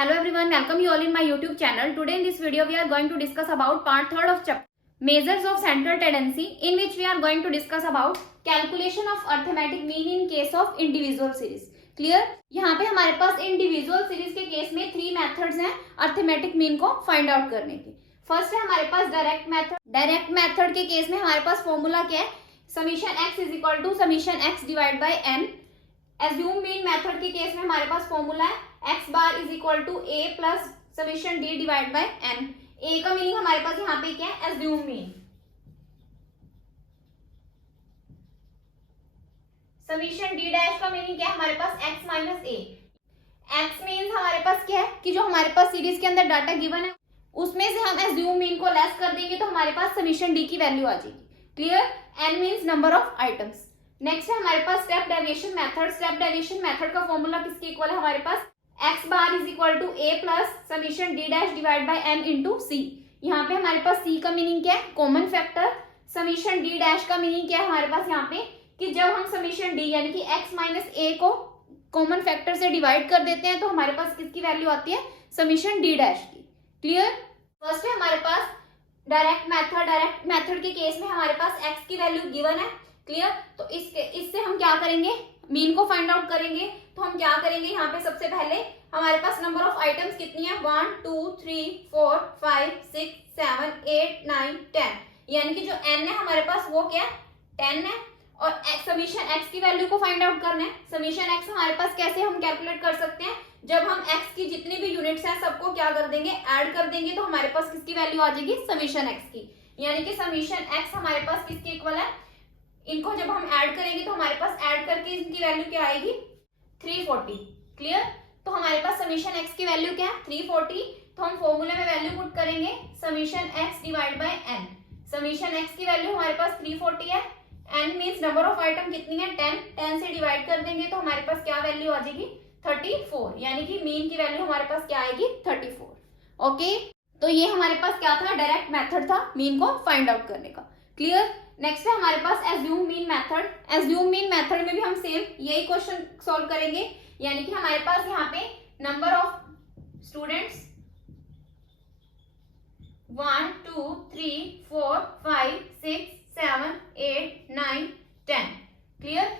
Hello everyone, welcome you all in my YouTube channel. Today in this video we are going to discuss about part 3rd of chapter Measures of Central Tendency, in which we are going to discuss about calculation of arithmetic mean in case of individual series. Clear? यहाँ पे हमारे पास individual series के case में 3 methods हैं arithmetic mean को find out करने के. फर्स्ट है हमारे पास डायरेक्ट मेथड. डायरेक्ट मेथड के केस में हमारे पास फॉर्मूला क्या है? Summation x is equal to summation x divide by n. Assume mean method के केस में हमारे पास फॉर्मूला है x bar is equal to a plus summation d divide by n. a का मीनिंग हमारे पास यहाँ पे क्या है? Assume mean. Summation d dash का मीनिंग क्या है? हमारे पास x minus a. x means हमारे पास क्या है कि जो हमारे पास सीरीज के अंदर डाटा गिवन है उसमें से हम एज्यूम मीन को लेस कर देंगे तो हमारे पास समीशन d की वैल्यू आ जाएगी. Clear? n means number of items. Next है हमारे पास step deviation method. Step deviation method का फॉर्मूला किसके इक्वल है? हमारे पास x bar is equal to a plus summation d dash divide by n into c. यहाँ पे हमारे पास c का मीनिंग क्या है? Common factor. Summation d dash का मीनिंग क्या है हमारे पास यहाँ पे कि जब हम समीशन d यानी कि x माइनस a को कॉमन फैक्टर से डिवाइड कर देते हैं तो हमारे पास किसकी वैल्यू आती है? समीशन d डैश की. क्लियर? फर्स्ट है हमारे पास डायरेक्ट मेथड. डायरेक्ट मेथड के केस में हमारे पास x की वैल्यू गिवन है. क्लियर? तो इससे हम क्या करेंगे? मीन को फाइंड आउट करेंगे. तो हम क्या करेंगे? यहाँ पे सबसे पहले हमारे पास नंबर ऑफ आइटम्स कितनी है? 1 2 3 4 5 6 7 8 9 10. यानी कि जो n है हमारे पास वो क्या है? 10 है. और समीशन x की वैल्यू को फाइंड आउट करना है. समीशन x हमारे पास कैसे हम कैलकुलेट कर सकते हैं? जब हम x की जितनी भी यूनिट्स हैं सबको क्या कर देंगे? ऐड कर देंगे तो हमारे पास किसकी वैल्यू आ जाएगी? समीशन x की. यानी कि समीशन x हमारे पास किसके इक्वल है? इनको जब हम ऐड करेंगे तो हमारे पास ऐड करके इनकी वैल्यू क्या आएगी? 340. क्लियर? तो हमारे पास समीशन x की वैल्यू क्या है? 340. तो हम फॉर्मूले में वैल्यू पुट करेंगे summation x divide by n. Summation x की वैल्यू हमारे पास 340 है. n means number of item कितनी है? 10. 10 से डिवाइड कर देंगे तो हमारे पास क्या वैल्यू आ जाएगी? 34. यानी कि मीन की वैल्यू हमारे पास क्या आएगी? 34. ओके, तो ये हमारे पास क्या था? डायरेक्ट मेथड था मीन को फाइंड आउट करने का. क्लियर? नेक्स्ट है हमारे पास assume mean method. Assume mean method में भी हम सेम यही क्वेश्चन सॉल्व करेंगे. यानी कि हमारे पास यहाँ पे number of students 1 2 3 4 5 6 7 8 9 10. Clear?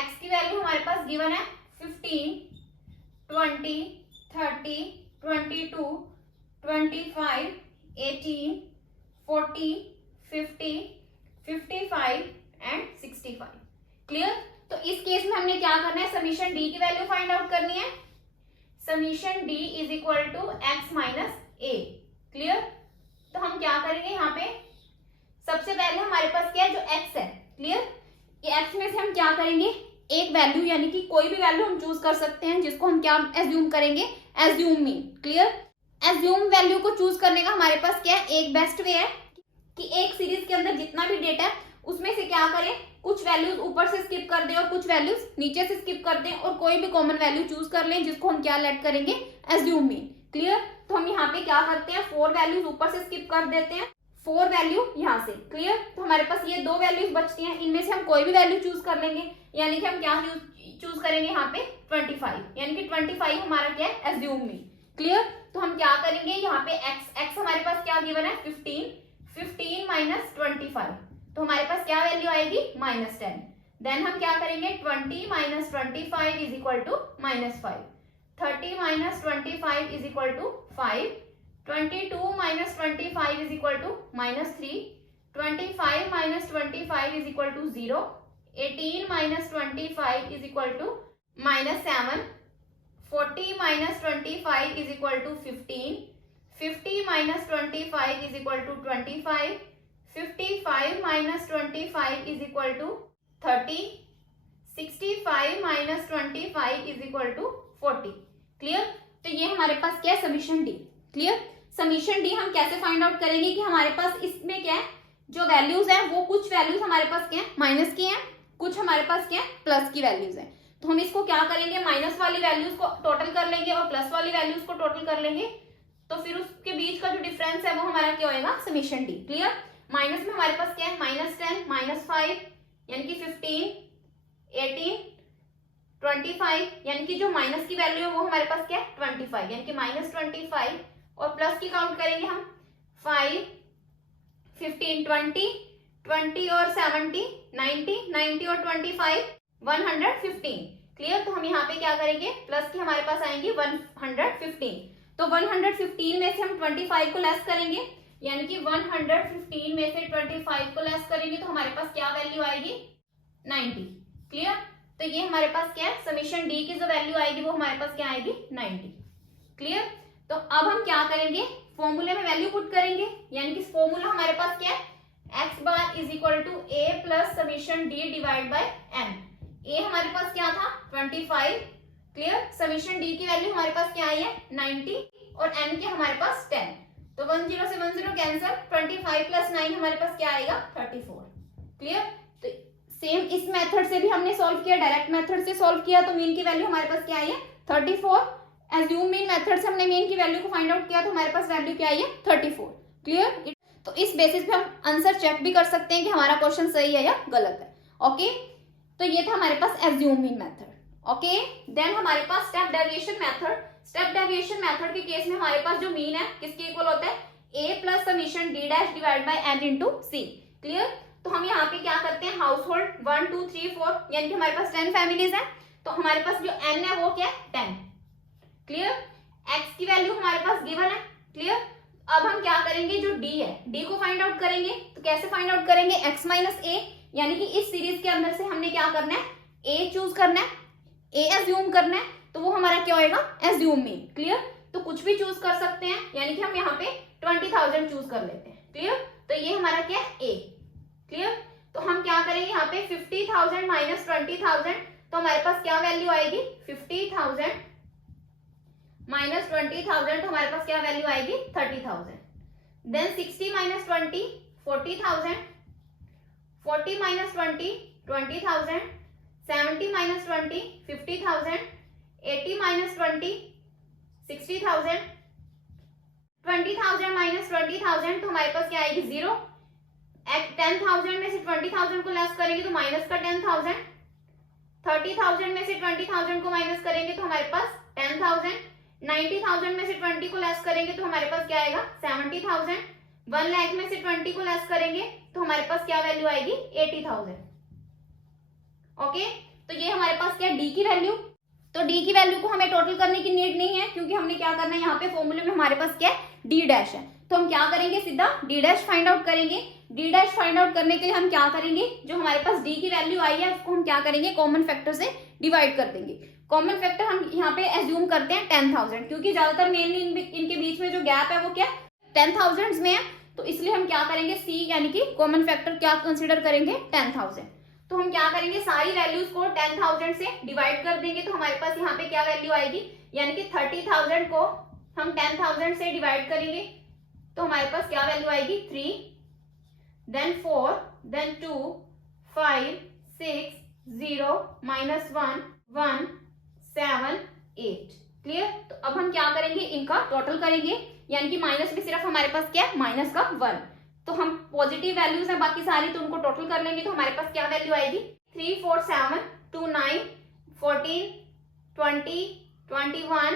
x की वैल्यू हमारे पास गिवन है 15 20 30 22 25 18 40 50 55 एंड 65. क्लियर? तो इस केस में हमने क्या करना है? समीशन d की वैल्यू फाइंड आउट करनी है. Summation d is equal to x minus a. Clear? तो हम क्या करेंगे? यहाँ पे सबसे पहले हमारे पास क्या है? जो x है. क्लियर? ये x में से हम क्या करेंगे? एक वैल्यू यानी कि कोई भी वैल्यू हम चूज कर सकते हैं जिसको हम क्या एज्यूम करेंगे? Assume mean. Clear? Assume value को चूज करने का हमारे पास क्या है? एक बेस्ट वे है कि एक सीरीज के अंदर जितना भी डेटा है उसमें से क्या करें? कुछ वैल्यूज ऊपर से स्किप कर दें और कुछ वैल्यूज नीचे से स्किप कर दें और कोई भी कॉमन वैल्यू चूज कर लें जिसको हम क्या लेट करेंगे? Assume mean. क्लियर? तो हम यहाँ पे क्या करते हैं? 4 वैल्यूज ऊपर से स्किप कर देते हैं, 4 वैल्यू यहाँ से. क्लियर? तो हमारे पास ये 2 वैल्यूज बचती हैं. इनमें से हम कोई भी वैल्यू चूज कर लेंगे. यानी कि हम क्या चूज करेंगे यहाँ पे? 25. यानी कि 25 हमारा क्या है? Assume mean. क्लियर? तो हम क्या करेंगे? यहाँ पे x हमारे पास क्या गिवन है? 15 माइनस 25. तो हमारे पास क्या वैल्यू आएगी? -10. देन हम क्या करेंगे? 20 minus 25 is equal to -5. 30 minus 25 is equal to 5. 22 minus 25 is equal to -3. 25 minus 25 is equal to 0. 18 minus 25 is equal to -7. 40 minus 25 is equal to 15. 50 minus 25 is equal to 25. 55 minus 25 is equal to 30. 65 minus 25 is equal to 40. Clear? तो ये हमारे पास क्या है? Summation D. Clear? Summation D हम कैसे find out करेंगे कि हमारे पास इसमें क्या है? जो वैल्यूज है वो कुछ वैल्यूज हमारे पास क्या है? माइनस की है, कुछ हमारे पास क्या है? प्लस की वैल्यूज है. तो हम इसको क्या करेंगे? माइनस वाली वैल्यूज को टोटल कर लेंगे और प्लस वाली वैल्यूज को टोटल कर लेंगे. तो फिर उसके बीच का जो डिफरेंस है वो हमारा क्या होएगा? Summation D. क्लियर? माइनस में हमारे पास क्या है? -10 -5 यानी कि 15 18 25, यानी कि जो माइनस की वैल्यू है वो हमारे पास क्या है 25, यानी कि -25 और प्लस की काउंट करेंगे हम 5, 15, 20 और 70, 90 और 25, 115। क्लियर। तो हम यहाँ पे क्या करेंगे, प्लस की हमारे पास आएंगे 115। तो 115 में से हम 25 को लेस करेंगे, यानी कि 115 में से 25 को लेस करेंगे तो हमारे पास क्या वैल्यू आएगी 90। क्लियर। तो ये हमारे पास क्या है, समीशन डी की जो वैल्यू आएगी वो हमारे पास क्या आएगी 90। क्लियर। तो अब हम क्या करेंगे, फॉर्मूले में वैल्यू पुट करेंगे, यानी कि फॉर्मूला हमारे पास क्या है, x bar is equal to a plus summation d divide by m। a हमारे पास क्या था 25। क्लियर। समीशन d की वैल्यू हमारे पास क्या आई है 90 और m के हमारे पास 10। तो 10 से 10 कैंसिल, 25 प्लस 9 हमारे पास क्या आएगा 34। क्लियर। तो सेम इस मेथड से भी हमने सॉल्व किया, डायरेक्ट मेथड से सॉल्व किया तो मीन की वैल्यू हमारे पास क्या आई है 34। एज्यूम मीन मेथड से हमने मीन की वैल्यू को फाइंड आउट किया तो हमारे पास वैल्यू क्या आई है 34। क्लियर। तो इस बेसिस पे हम आंसर चेक भी कर सकते हैं कि हमारा क्वेश्चन सही है या गलत है। ओके। तो ये था हमारे पास assume mean method. Okay. Then हमारे पास step deviation method. Step deviation method के केस में हमारे पास जो मीन है किसके इक्वल होता है, a plus summation d dash divide by n into c. Clear. तो हम यहाँ पे क्या करते हैं, हाउस होल्ड 1 2 3 4, यानी कि हमारे पास 10 फैमिलीज है, तो हमारे पास जो n है वो क्या है 10। क्लियर। x की वैल्यू हमारे पास गिवन है। क्लियर। अब हम क्या करेंगे, जो d है d को फाइंड आउट करेंगे। तो कैसे फाइंड आउट करेंगे, x माइनस a, यानी कि इस सीरीज के अंदर से हमने क्या करना है, a चूज करना है, a एज्यूम करना है, तो वो हमारा क्या होएगा एज्यूम मीन। क्लियर। तो कुछ भी चूज कर सकते हैं, यानी कि हम यहाँ पे 20,000 चूज कर लेते हैं। क्लियर। तो ये हमारा क्या है a। क्लियर। तो हम क्या करेंगे यहाँ पे 50,000 माइनस 20,000, तो हमारे पास क्या वैल्यू आएगी 50,000 माइनस 20,000, तो हमारे पास क्या वैल्यू आएगी 30,000। Then 60 minus 20 40,000, 40 minus 20 20,000, 70 minus 20 50,000, 80 minus 20 60,000, 20,000 minus 20,000, तो हमारे पास क्या आएगी 0। 10,000 में से 20,000 को लेस करेंगे तो माइनस का 10,000, 30,000 में से 20,000 को माइनस करेंगे तो हमारे पास 10,000, 90,000 में से 20 को लेस करेंगे तो हमारे पास क्या आएगा 70,000, 1 लाख में से 20 को लेस करेंगे तो हमारे पास क्या वैल्यू आएगी 80,000। ओके। तो ये हमारे पास क्या डी की वैल्यू। तो डी की वैल्यू को हमें टोटल करने की नीड नहीं है, क्योंकि हमने क्या करना है, यहाँ पे फॉर्मूले में हमारे पास क्या है डी डैश है, तो हम क्या करेंगे सीधा डी डैश फाइंड आउट करेंगे। डी डैश फाइंड आउट करने के लिए हम क्या करेंगे, जो हमारे पास डी की वैल्यू आई है उसको हम क्या करेंगे कॉमन फैक्टर से डिवाइड कर देंगे। कॉमन फैक्टर हम यहाँ पे एज्यूम करते हैं 10,000, क्योंकि ज्यादातर मेनली इनके बीच में जो गैप है वो क्या 10,000 में है, तो इसलिए हम क्या करेंगे सी यानी कि कॉमन फैक्टर क्या कंसिडर करेंगे 10,000। तो हम क्या करेंगे सारी वैल्यूज को 10,000 से डिवाइड कर देंगे, तो हमारे पास यहाँ पे क्या वैल्यू आएगी, यानी कि 30,000 को हम 10,000 से डिवाइड करेंगे तो हमारे पास क्या वैल्यू आएगी 3, देन 4, देन 2, 5, 6, 0, -1, 1, 7, 8। क्लियर। तो अब हम क्या करेंगे इनका टोटल करेंगे, यानी कि माइनस में सिर्फ हमारे पास क्या है माइनस का 1, तो हम पॉजिटिव वैल्यूज है बाकी सारी, तो उनको टोटल कर लेंगे तो हमारे पास क्या वैल्यू आएगी 3, 4, 7, 2, 9, 14, 20, 21,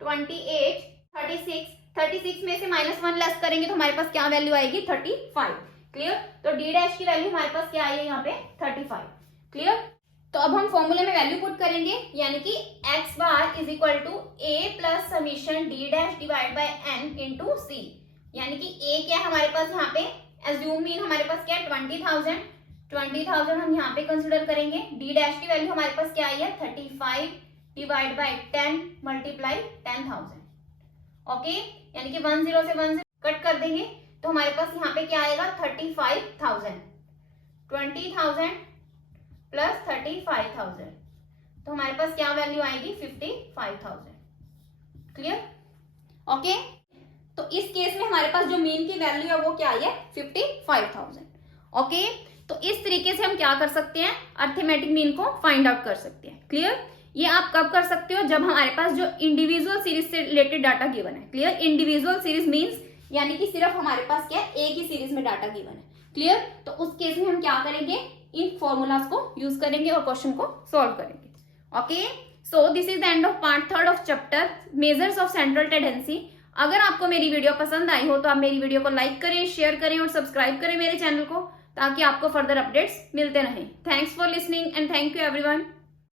28, 36, 36 में से -1 लेस करेंगे तो हमारे पास क्या वैल्यू आएगी 35। क्लियर। तो डी डैश की वैल्यू हमारे पास क्या आई है यहाँ पे 35। क्लियर। तो अब हम फॉर्मूले में वैल्यू पुट करेंगे, यानी कि x bar is equal to a plus summation d dash divide by n into C, यानी कि a क्या है हमारे पास यहाँ पे एज्यूम मीन हमारे पास क्या है 20,000 हम यहाँ पे कंसिडर करेंगे। d डैश की वैल्यू हमारे पास क्या आई है 35 डिवाइड बाय 10 मल्टीप्लाई 10,000। ओके। यानी कि 10 से 10 कट कर देंगे तो हमारे पास यहाँ पे क्या आएगा 35,000, 20,000 प्लस 35,000, तो हमारे पास क्या वैल्यू आएगी 55,000। क्लियर। ओके। तो इस केस में हमारे पास जो मीन की वैल्यू है वो क्या आई है 55,000। ओके। तो इस तरीके से हम क्या कर सकते हैं अर्थमेटिक मीन को फाइंड आउट कर सकते हैं। क्लियर। ये आप कब कर सकते हो, जब हमारे पास जो इंडिविजुअल सीरीज से रिलेटेड डाटा गिवन है। क्लियर। इंडिविजुअल सीरीज मीन्स यानी कि सिर्फ हमारे पास क्या है एक ही सीरीज में डाटा गिवन है। क्लियर। तो उस केस में हम क्या करेंगे इन फॉर्मूलाज को यूज करेंगे और क्वेश्चन को सॉल्व करेंगे। Okay, so this is the end of part 3 of chapter measures of central tendency. अगर आपको मेरी वीडियो पसंद आई हो तो आप मेरी वीडियो को लाइक करें, शेयर करें और सब्सक्राइब करें मेरे चैनल को, ताकि आपको फर्दर अपडेट्स मिलते रहें। Thanks for listening and thank you everyone.